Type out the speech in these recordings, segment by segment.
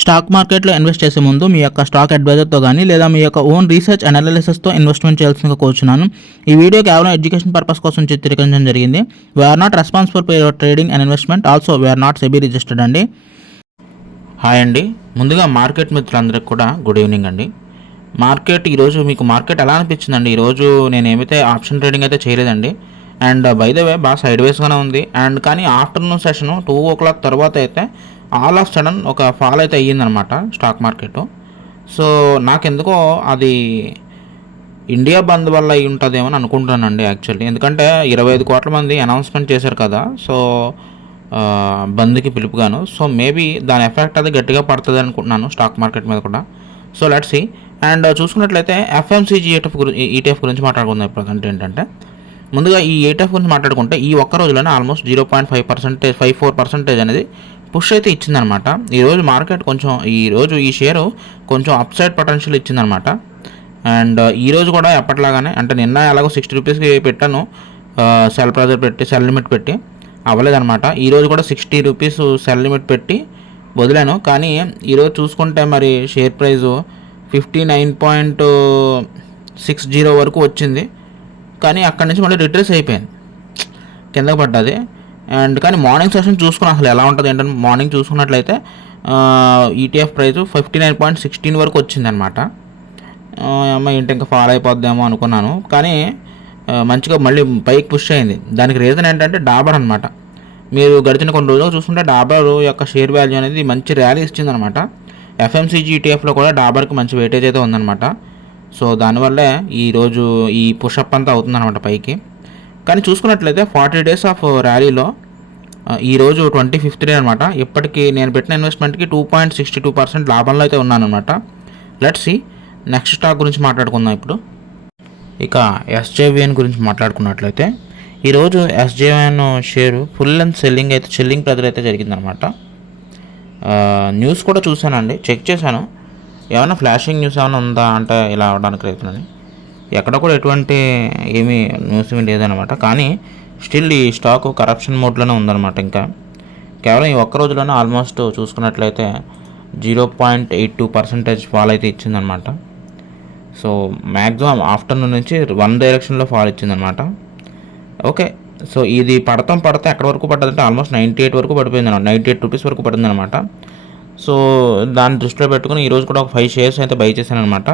Stock మార్కెట్లో invest చేసే ముందు మీ యొక్క స్టాక్ అడ్వైజర్తో కానీ లేదా మీ యొక్క ఓన్ రీసెర్చ్ అనాలిసిస్తో ఇన్వెస్ట్మెంట్ చేయాల్సిందిగా కోరుచున్నాను. ఈ వీడియో కేవలం ఎడ్యుకేషన్ పర్పస్ కోసం చిత్రీకరించడం జరిగింది. We are not responsible for your trading and investment. Also we are not SEBI registered అండి. హాయ్ అండి, ముందుగా మార్కెట్ మిత్రులందరికీ కూడా గుడ్ ఈవినింగ్ అండి. ఈరోజు మీకు మార్కెట్ ఎలా అనిపించిందండి? ఈరోజు నేను ఏమైతే ఆప్షన్ ట్రేడింగ్ అయితే చేయలేదండి. అండ్ బై ద వే బాగా సైడ్ వేస్గానే ఉంది. అండ్ కానీ ఆఫ్టర్నూన్ సెషన్ 2 o'clock తర్వాత అయితే ఆల్ ఆఫ్ సడన్ ఒక ఫాల్ అయితే అయ్యిందనమాట స్టాక్ మార్కెట్. సో నాకెందుకో అది ఇండియా బంద్ వల్ల అయి ఉంటుందేమో అని అనుకుంటున్నానండి యాక్చువల్లీ. ఎందుకంటే 25 కోట్ల మంది అనౌన్స్మెంట్ చేశారు కదా, సో బంద్కి పిలుపుగాను. సో మేబీ దాని ఎఫెక్ట్ అది గట్టిగా పడుతుంది అనుకుంటున్నాను స్టాక్ మార్కెట్ మీద కూడా. So let's see. అండ్ చూసుకున్నట్లయితే ఎఫ్ఎంసీజీ ఈటీఎఫ్ గురించి మాట్లాడుకుందాం. ప్రజెంట్ ఏంటంటే ముందుగా ఈ ఈటీఎఫ్ గురించి మాట్లాడుకుంటే ఈ ఒక్క రోజులోనే ఆల్మోస్ట్ 0.54% అనేది పుష్ అయితే ఇచ్చిందనమాట. ఈరోజు మార్కెట్ కొంచెం ఈ షేరు కొంచెం అప్సైడ్ పొటెన్షియల్ ఇచ్చిందనమాట. అండ్ ఈరోజు కూడా ఎప్పటిలాగానే, అంటే నిన్న ఎలాగో 60 రూపీస్కి పెట్టాను సెల్ ప్రెజర్ పెట్టి, సెల్ లిమిట్ పెట్టి అవ్వలేదనమాట. ఈరోజు కూడా 60 రూపీస్ సెల్ లిమిట్ పెట్టి వదిలాను. కానీ ఈరోజు చూసుకుంటే మరి షేర్ ప్రైజు 59.60 వరకు వచ్చింది. కానీ అక్కడి నుంచి మళ్ళీ రిట్రేస్ అయిపోయింది, కిందకు పడ్డది. అండ్ కానీ మార్నింగ్ సెషన్ చూసుకుని అసలు ఎలా ఉంటుంది ఏంటంటే, మార్నింగ్ చూసుకున్నట్లయితే ఈటీఎఫ్ ప్రైజు 59.16 వరకు వచ్చిందనమాట. ఏంటి ఇంకా ఫాలో అయిపోద్దామో అనుకున్నాను, కానీ మంచిగా మళ్ళీ పైకి పుష్ అయింది. దానికి రీజన్ ఏంటంటే డాబర్ అనమాట. మీరు గడిచిన కొన్ని రోజులు చూసుకుంటే డాబర్ యొక్క షేర్ వాల్యూ అనేది మంచి ర్యాలీ ఇచ్చిందనమాట. ఎఫ్ఎంసీజీ ఈటీఎఫ్లో కూడా డాబర్కి మంచి వెయిటేజ్ అయితే ఉందన్నమాట. సో దానివల్లే ఈరోజు ఈ పుషప్ అంతా అవుతుందన్నమాట పైకి. కానీ చూసుకున్నట్లయితే 40 days ఆఫ్ ర్యాలీలో ఈరోజు 25th డే అనమాట. ఇప్పటికీ నేను పెట్టిన ఇన్వెస్ట్మెంట్కి 2.62% లాభంలో అయితే ఉన్నాను అనమాట. Let's see. నెక్స్ట్ స్టాక్ గురించి మాట్లాడుకుందాం ఇప్పుడు. ఇక ఎస్జేవిఎన్ గురించి మాట్లాడుకున్నట్లయితే ఈరోజు SJVN share full and selling pressure అయితే జరిగిందనమాట. న్యూస్ కూడా చూశానండి, చెక్ చేశాను. ఏమైనా ఫ్లాషింగ్ న్యూస్ ఏమైనా ఉందా అంటే ఇలా అవడానికి రైతులని, ఎక్కడ కూడా ఎటువంటి ఏమీ న్యూస్ ఏమీ లేదనమాట. కానీ స్టిల్ ఈ స్టాక్ కరప్షన్ మోడ్లోనే ఉందన్నమాట. ఇంకా కేవలం ఈ ఒక్క రోజులోనే ఆల్మోస్ట్ చూసుకున్నట్లయితే 0.82% ఫాల్ అయితే ఇచ్చిందనమాట. సో మ్యాక్సిమం ఆఫ్టర్నూన్ నుంచి 1 డైరెక్షన్లో ఫాల్ ఇచ్చిందనమాట. ఓకే, సో ఇది పడతా ఎక్కడ వరకు పడ్డదంటే ఆల్మోస్ట్ 98 వరకు పడిపోయింది అనమాట. 98 రూపీస్ వరకు పడింది అనమాట. సో దాన్ని దృష్టిలో పెట్టుకుని ఈరోజు కూడా ఒక 5 shares అయితే బై చేశాను అనమాట.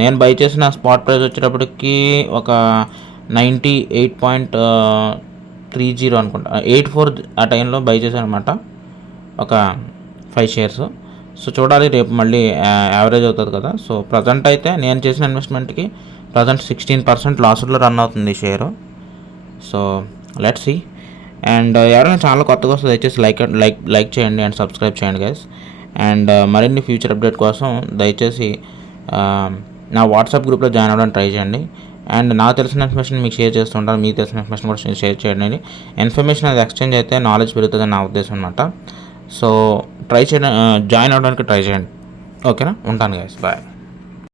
నేను బై చేసిన స్పాట్ ప్రైస్ వచ్చేటప్పటికి ఒక 98.30 అనుకుంటా, 84 ఆ టైంలో బై చేశాను అనమాట, ఒక 5 shares. సో చూడాలి రేపు మళ్ళీ యావరేజ్ అవుతుంది కదా. సో ప్రజెంట్ అయితే నేను చేసిన ఇన్వెస్ట్మెంట్కి ప్రజెంట్ 16% లాస్లో రన్ అవుతుంది ఈ share. So let's see. And ఎవరైనా ఛానల్ కొత్తగా వస్తే దయచేసి లైక్ చేయండి అండ్ సబ్స్క్రైబ్ చేయండి గైస్. అండ్ మరిన్ని ఫ్యూచర్ అప్డేట్ కోసం దయచేసి నా వాట్సాప్ గ్రూప్లో జాయిన్ అవ్వడానికి ట్రై చేయండి. అండ్ నాకు తెలిసిన ఇన్ఫర్మేషన్ మీకు షేర్ చేస్తుంటాను, మీకు తెలిసిన ఇన్ఫర్మేషన్ కూడా షేర్ చేయండి. ఇన్ఫర్మేషన్ అది ఎక్స్చేంజ్ అయితే నాలెడ్జ్ పెరుగుతుందని నా ఉద్దేశం అనమాట. సో జాయిన్ అవ్వడానికి ట్రై చేయండి. ఓకేనా, ఉంటాను గైస్, బాయ్.